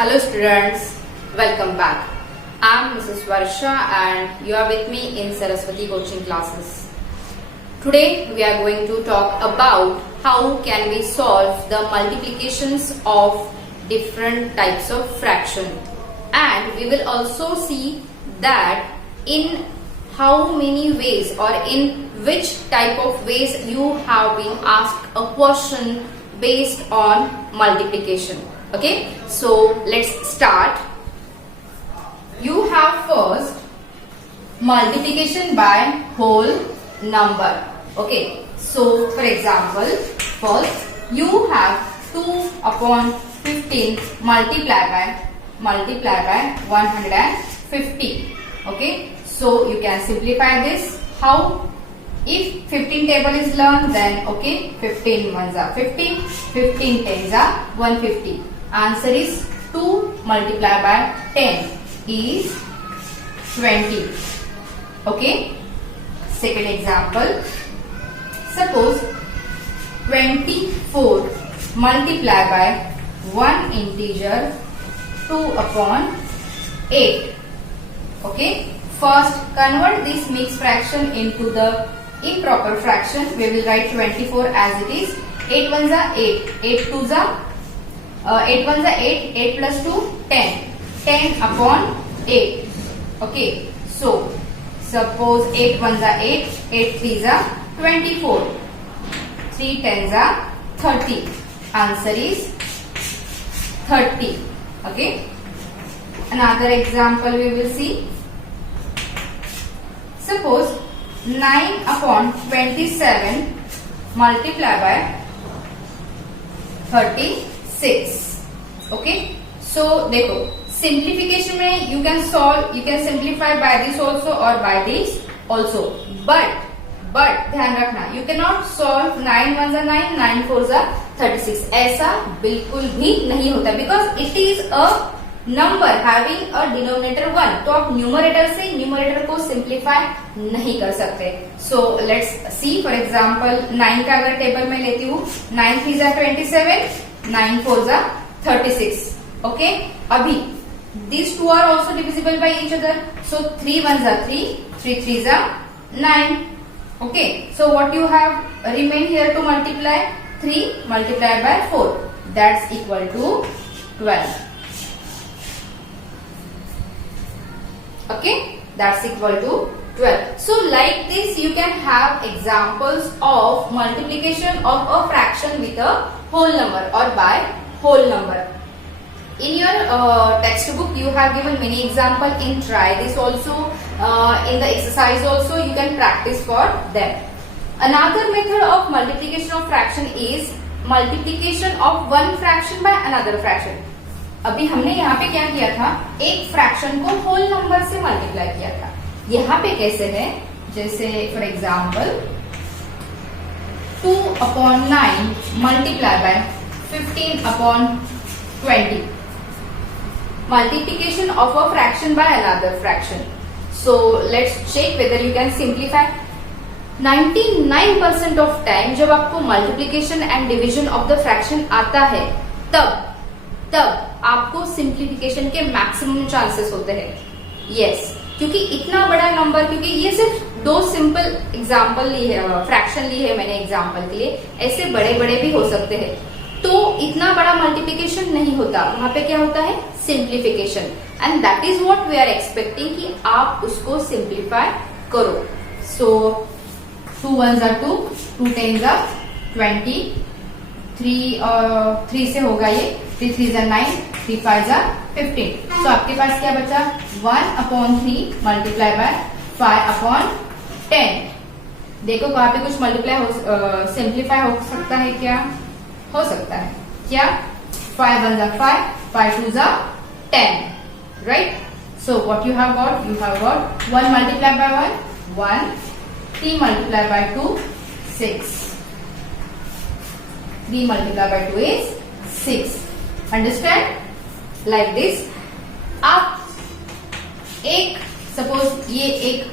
Hello students, welcome back. I am Mrs. Varsha and you are with me in Saraswati coaching classes. Today we are going to talk about how can we solve the multiplications of different types of fraction, and we will also see that in how many ways or in which type of ways you have been asked a question based on multiplication. Okay, so let's start. You have first multiplication by whole number. Okay, so for example, first you have 2 upon 15 multiplied by 150. Okay, so you can simplify this. How? If 15 table is learned, then okay, 15 ones are 50, 15 tens are 150. Answer is 2 multiplied by 10 is 20. Okay. Second example. Suppose 24 multiplied by 1 integer 2 upon 8. Okay. First, convert this mixed fraction into the improper fraction. We will write 24 as it is. 8 ones are 8. 8 twos are 8 ones are 8, 8 plus 2, 10. 10 upon 8. Okay, so suppose 8 ones are 8, 8 threes are 24. 3 tens are 30. Answer is 30. Okay. Another example we will see. Suppose 9 upon 27 multiplied by 36. Okay, so देखो simplification में you can simplify by this also or by this also, but ध्यान रखना, you cannot solve 9 ones are 9, 9 fours are 36. ऐसा बिल्कुल भी नहीं होता, because it is a number having a denominator 1. तो आप न्यूमरेटर से न्यूमरेटर को सिंप्लीफाई नहीं कर सकते. So let's see, for example 9 का अगर टेबल में लेती हूँ, 9 threes are 27, 9 fours are 36. Okay, अभी these two are also divisible by each other. So 3 ones are 3, 3 threes are 9. Okay, so what you have remain here to multiply? 3 multiplied by 4. That's equal to 12. Okay, that's equal to 12. So like this you can have examples of multiplication of a fraction with a whole number or by whole number. In your textbook you have given many examples. In try this also, in the exercise also you can practice for them. Another method of multiplication of fraction is multiplication of one fraction by another fraction. अभी हमने यहाँ पे क्या किया था, एक fraction को whole number से मल्टीप्लाई किया था. यहाँ पे कैसे है, जैसे for example 2 upon 9 multiply bye 15 upon 20. Multiplication of a fraction by another fraction. So let's check whether you can simplify. 99% of time जब आपको multiplication and division of the fraction आता है, तब आपको सिंप्लीफिकेशन के मैक्सिमम चांसेस होते हैं. Yes, क्योंकि इतना बड़ा नंबर, क्योंकि ये सिर्फ 2 सिंपल एग्जांपल ली है, फ्रैक्शन ली है मैंने एग्जांपल के लिए, ऐसे बड़े बड़े भी हो सकते हैं. तो इतना बड़ा मल्टीप्लिकेशन नहीं होता, वहां पे क्या होता है, simplification. And that is what we are expecting कि आप उसको सिंप्लीफाई करो. सो 2 ones are 2, 2 tens are 20, 3 से होगा ये, 3 threes are 9, 3 fives are 15. So आपके पास क्या बचा, 1 upon 3 multiply by 5 upon 10. देखो वहां पे कुछ मल्टीप्लाई सिंप्लीफाई हो सकता है क्या, हो सकता है क्या. 5 ones are 5, 5 twos are 10, right? So what you have got, 1 multiplied by 1, 3 multiplied by 2, 6. 3 multiplied by 2 is 6. Understand? Like this. आप एक सपोज ये एक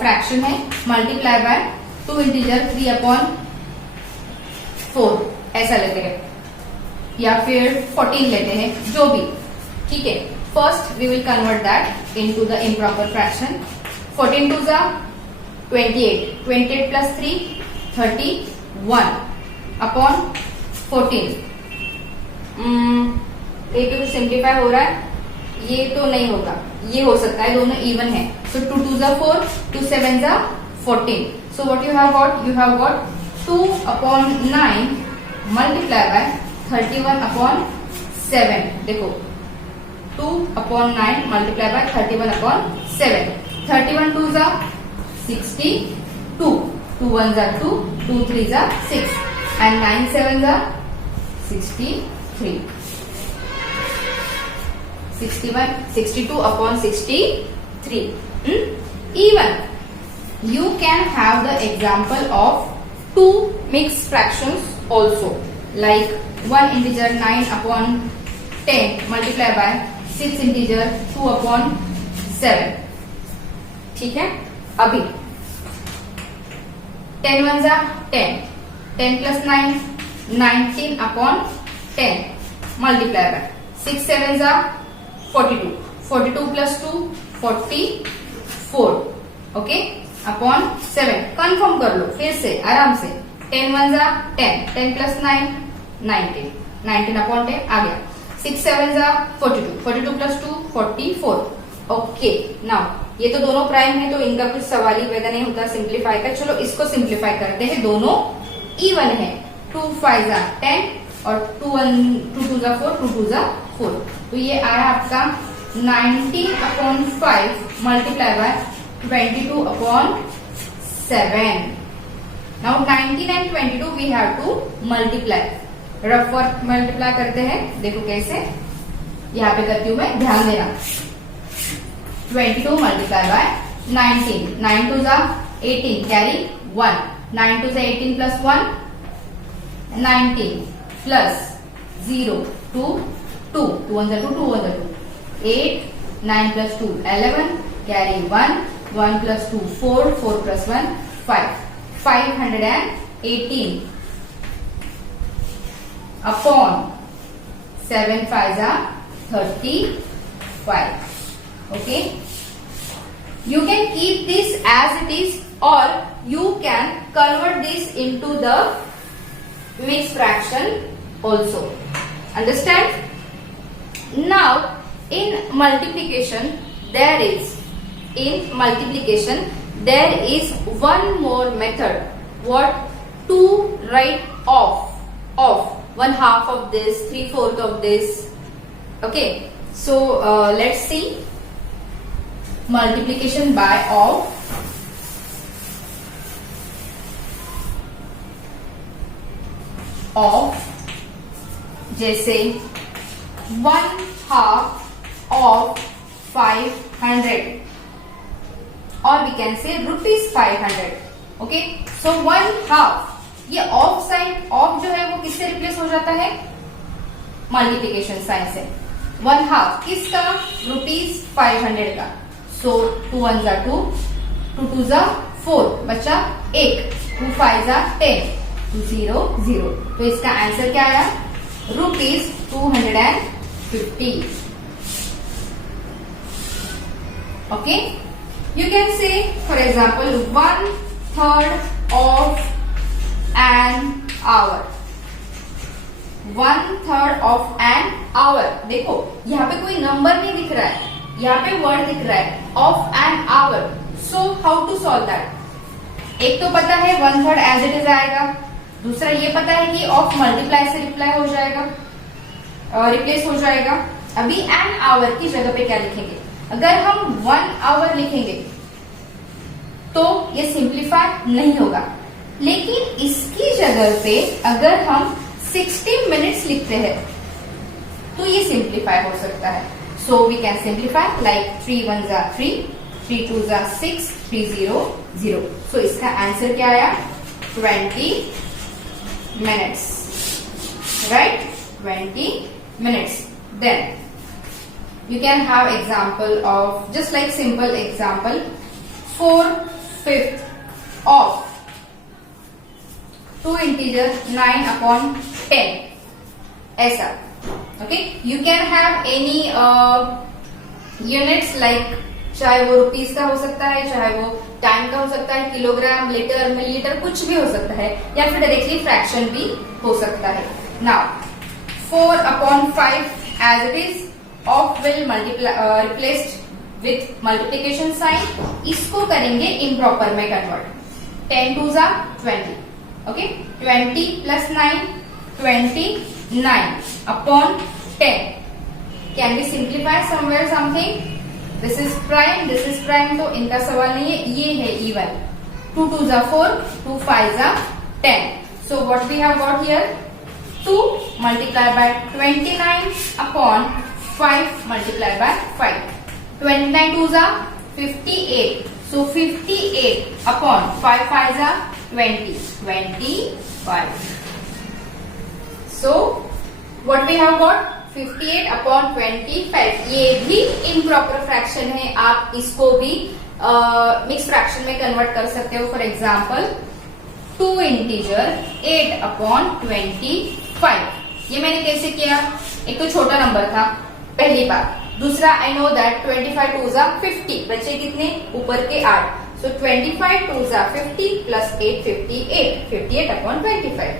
फ्रैक्शन है, मल्टीप्लाई बाय 2 इंटीजर 3 upon 4 ऐसा लेते हैं. या फिर 14 लेते हैं, जो भी, ठीक है। First we will convert that into the improper fraction. 14 two जा 28, 28 प्लस 3 31 अपॉन 14। ये तो सिंप्लीफाई हो रहा है, ये तो नहीं होगा, ये हो सकता है, दोनों इवन है। सो 2 टू जा 4, 2 7 जा 14। So what you have got, you have got 2 upon 9 multiply by 31 upon 7। देखो 2 upon 9 multiply by 31 upon 7। 31 two जा 62, 2 1 जा 2, 2 3 जा 6 एंड 9 7 जा 63। 61, 62 upon 63. Even you can have the example of two mixed fractions also, like one integer 9 upon 10 multiplied by 6 integer 2 upon 7. ठीक है, अभी 10 1 जा 10, 10 plus 9 19 upon 10 multiplied by 6 7 जा 42, 42 plus 2 44, ओके, अपॉन 7। कंफर्म कर लो फिर से आराम से। 10 1 जा 10, 10 plus 9 19, 19 अपॉन 10 आ गया। 6 7 जा 42, 42 plus 2 44, ओके। नाउ ये तो दोनों प्राइम है तो इनका कुछ सवाल ही पैदा नहीं होता सिंप्लीफाई का। चलो इसको सिंप्लीफाई करते हैं, दोनों इवन है। 2 5 जा 10 और 2 2 जा 4, 2 2 जा 4। तो ये आया आपका 19 upon 5 multiply by 22 upon 7। Now 19 and 22 we have to multiply. Rough work multiply करते हैं, देखो कैसे, यहाँ पे करती हूँ मैं, ध्यान देना। 22 मल्टीप्लाई बाय 19, 9 2 जा 18 कैरी 1, 9 2 जा 18 प्लस 1 19 प्लस 0 2 2, 2 1 जा 2, 2 1 जा 2 8, 9 plus 2 11 carry 1, 1 plus 2 4, 4 plus 1 5, 518 upon 7 5 जा 35, okay। You can keep this as it is or you can convert this into the mixed fraction also, understand? Now in multiplication there is one more method. What? To write off 1/2 of this, 3/4 of this, okay। So let's see multiplication by of जैसे 1/2 of 500 or we can say rupees 500, okay। So 1/2, ये of sine, of जो है वो किससे replace हो जाता है, multiplication sign से। 1/2 किसका, रुपीज 500 का। सो 2 1 जा 2, 2 2 जा 4, बचा 1, 2 5 जा 10, 2 0 0। तो इसका आंसर क्या आया, rupees 250, okay। You can say for example 1/3 of an hour, 1/3 of an hour। देखो यहाँ पे कोई नंबर नहीं दिख रहा है, यहाँ पे वर्ड दिख रहा है of an hour। So how to solve that? एक तो पता है 1/3 as it is आएगा, दूसरा ये पता है कि ऑफ मल्टीप्लाई से रिप्लाई हो जाएगा, रिप्लेस हो जाएगा। अभी एन आवर की जगह पे क्या लिखेंगे, अगर हम 1 आवर लिखेंगे तो ये सिंप्लीफाई नहीं होगा, लेकिन इसकी जगह पे अगर हम 60 मिनट्स लिखते हैं तो ये सिंप्लीफाई हो सकता है। So we can simplify like 3 1 जा 3, 3 2 जा 6, 3 0 0। सो इसका आंसर क्या आया, 20 minutes, right? 20 minutes। Then you can have example of just like simple example 4/5 of 2 integer 9 upon 10 ऐसा. Okay, you can have any units like चाहे वो रुपीस का हो सकता है, चाहे वो टाइम का हो सकता है, किलोग्राम, लीटर, मिलीलीटर, कुछ भी हो सकता है, या फिर डायरेक्टली फ्रैक्शन भी हो सकता है. Now 4/5 as it is of will replaced with multiplication sign. इसको करेंगे इम्प्रॉपर में convert. 10 2s are 20. Okay, 20 plus 9 29 upon 10. Can we simplify somewhere something? This is prime, तो इनका सवाल नहीं है, ये है even. 2 2s are 4, 2 5s are 10. So what we have got here? 2 multiplied by 29 upon 5 multiplied by 5. 29 2s are 58. So 58 upon 5 5s are 20. 25. So what we have got? 58 upon 25. ये भी improper fraction है. आप इसको भी मिक्स फ्रैक्शन में convert कर सकते हो. For example 2 integer 8 upon 25. ये मैंने कैसे किया? एक तो छोटा नंबर था पहली बार. दूसरा I know that 25 2s are 50. बचे कितने? ऊपर के 8. सो 25 2s are 50 प्लस 8 58. 58 अपॉन 25.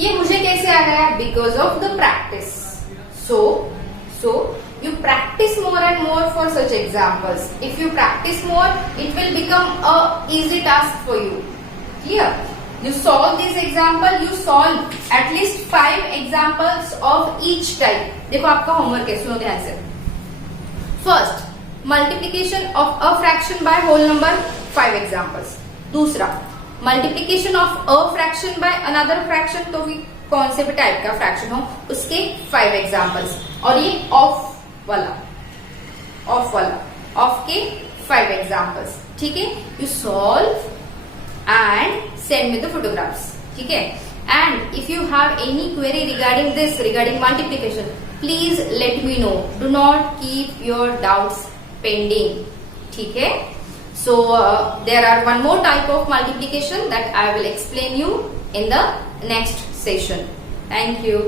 ये मुझे कैसे आ गया? Because of the practice. So you practice more and more for such examples. If you practice more, it will become a easy task for you. Clear? You solve this example. You solve at least 5 examples of each type. देखो आपका homework है, सुनो ध्यान से. First, multiplication of a fraction by whole number, 5 examples. दूसरा, multiplication of a fraction by another fraction, तो भी कौन से भी टाइप का फ्रैक्शन हो उसके 5 एग्जाम्पल्स. और ये ऑफ के 5 एग्जाम्पल्स. ठीक है, you solve and send me the photographs. ठीक है, and if you have any query regarding this, regarding multiplication, please let me know. Do not keep your doubts pending. ठीक है, so there are one more type of multiplication that I will explain you in the next session. Thank you.